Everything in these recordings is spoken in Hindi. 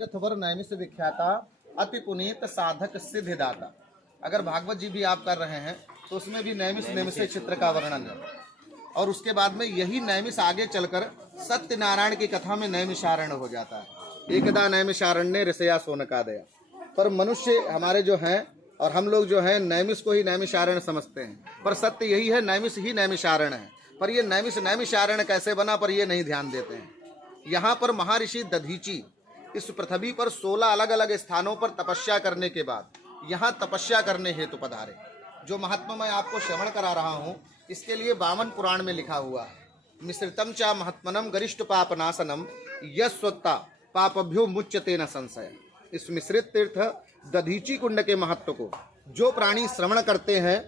पृथ्वर नैमिष विख्याता अति पुनीत साधक सिद्धिदाता। अगर भागवत जी भी आप कर रहे हैं तो उसमें भी नैमिष नैमिष चित्र का वर्णन है, और उसके बाद में यही नैमिष आगे चलकर सत्यनारायण की कथा में नैमिषारण्य हो जाता है। एकदा नैमिषारण्य ऋषया सोनकादया। पर मनुष्य हमारे जो हैं और हम लोग जो हैं नैमिष को ही नैमिषारण्य समझते हैं, पर सत्य यही है नैमिष ही नैमिषारण्य है। पर ये नैमिष नैमिषारण्य कैसे बना, पर ये नहीं ध्यान देते हैं। यहाँ पर महर्षि दधीची इस पृथ्वी पर 16 अलग अलग स्थानों पर तपस्या करने के बाद यहाँ तपस्या करने हेतु पधारे। जो महात्मा मैं आपको श्रवण करा रहा हूँ इसके लिए 52 पुराण में लिखा हुआ है। मिश्रितम चा महात्मनम गरिष्ठ पाप नाशनम यस्वत्ता पापभ्यो मुच्यते न संशय। इस मिश्रित तीर्थ दधीची कुंड के महत्व को जो प्राणी श्रवण करते हैं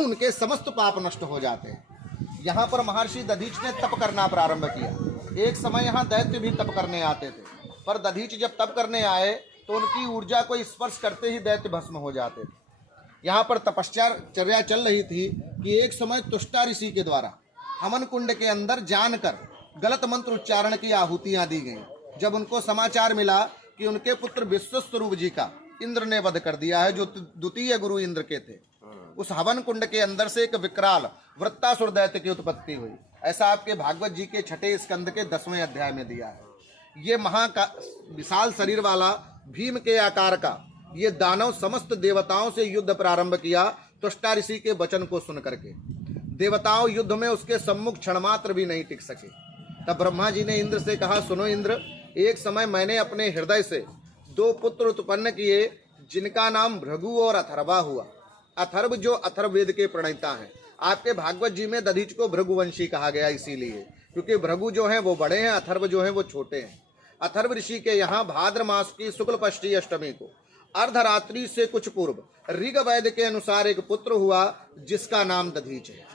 उनके समस्त पाप नष्ट हो जाते हैं। यहाँ पर महर्षि दधीच ने तप करना प्रारंभ किया। एक समय यहाँ दैत्य भी तप करने आते थे, पर दधीच जब तप करने आए तो उनकी ऊर्जा को स्पर्श करते ही दैत्य भस्म हो जाते थे। यहाँ पर तपश्चर्या चल रही थी कि एक समय तुष्टा ऋषि के द्वारा हवन कुंड के अंदर जानकर गलत मंत्र उच्चारण की आहुतियां दी गईं। जब उनको समाचार मिला कि उनके पुत्र विश्वस्वरूप जी का इंद्र ने वध कर दिया है, जो द्वितीय गुरु इंद्र के थे, उस हवन कुंड के अंदर से एक विकराल वृत्तासुर दैत्य की उत्पत्ति हुई। ऐसा आपके भागवत जी के 6 स्कंद के 10वें अध्याय में दिया है। ये विशाल शरीर वाला भीम के आकार का ये दानव समस्त देवताओं से युद्ध प्रारंभ किया तुष्टा ऋषि के वचन को सुन करके। देवताओं युद्ध में उसके सम्मुख क्षणमात्र भी नहीं टिक सके। तब ब्रह्मा जी ने इंद्र से कहा, सुनो इंद्र, एक समय मैंने अपने हृदय से 2 पुत्र उत्पन्न किए जिनका नाम भृगु और अथर्वा हुआ। अथर्व जो अथर्ववेद के प्रणेता हैं। आपके भागवत जी में दधीच को भृगुवंशी कहा गया इसीलिए क्योंकि भृगु जो हैं वो बड़े हैं, अथर्व जो हैं वो छोटे हैं। अथर्व ऋषि के यहाँ भाद्र मास की शुक्ल पष्ठी अष्टमी को अर्धरात्रि से कुछ पूर्व ऋग्वेद के अनुसार एक पुत्र हुआ जिसका नाम दधीच है।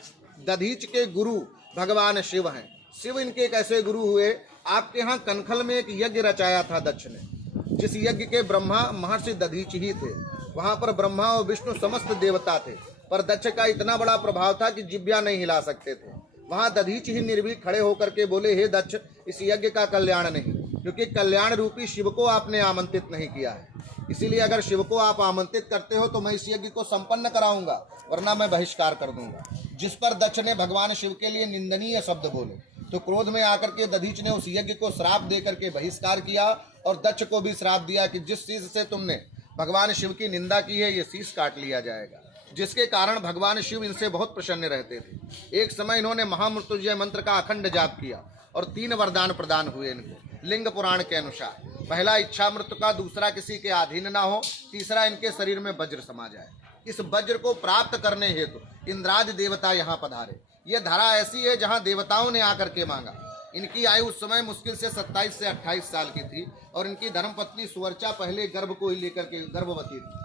दधीच के गुरु भगवान शिव हैं। शिव इनके कैसे गुरु हुए? आपके यहाँ कनखल में एक यज्ञ रचाया था दक्ष ने, जिस यज्ञ के ब्रह्मा महर्षि दधीच ही थे। वहां पर ब्रह्मा और विष्णु समस्त देवता थे, पर दक्ष का इतना बड़ा प्रभाव था कि जिब्या नहीं हिला सकते थे। वहां दधीच ही निर्भीक खड़े होकर के बोले, हे दक्ष, इस यज्ञ का कल्याण नहीं, क्योंकि कल्याण रूपी शिव को आपने आमंत्रित नहीं किया है। इसीलिए अगर शिव को आप आमंत्रित करते हो तो मैं इस यज्ञ को संपन्न कराऊंगा, वरना मैं बहिष्कार कर दूंगा। जिस पर दक्ष ने भगवान शिव के लिए निंदनीय शब्द बोले तो क्रोध में आकर के दधीच ने उस यज्ञ को श्राप देकर के बहिष्कार किया और दक्ष को भी श्राप दिया कि जिस शीश से तुमने भगवान शिव की निंदा की है ये शीश काट लिया जाएगा। जिसके कारण भगवान शिव इनसे बहुत प्रसन्न रहते थे। एक समय इन्होंने महामृत्युंजय मंत्र का अखंड जाप किया और 3 वरदान प्रदान हुए इनको लिंग पुराण के अनुसार। पहला, इच्छा मृत्यु का, दूसरा, किसी के अधीन ना हो, तीसरा, इनके शरीर में वज्र समा जाए। इस वज्र को प्राप्त करने हेतु इंद्रादि देवता यहाँ पधारे। ये धरा ऐसी है जहाँ देवताओं ने आकर के मांगा। इनकी आयु उस समय मुश्किल से 27 से 28 साल की थी और इनकी धर्मपत्नी सुवर्चा पहले गर्भ को ही लेकर के गर्भवती थी।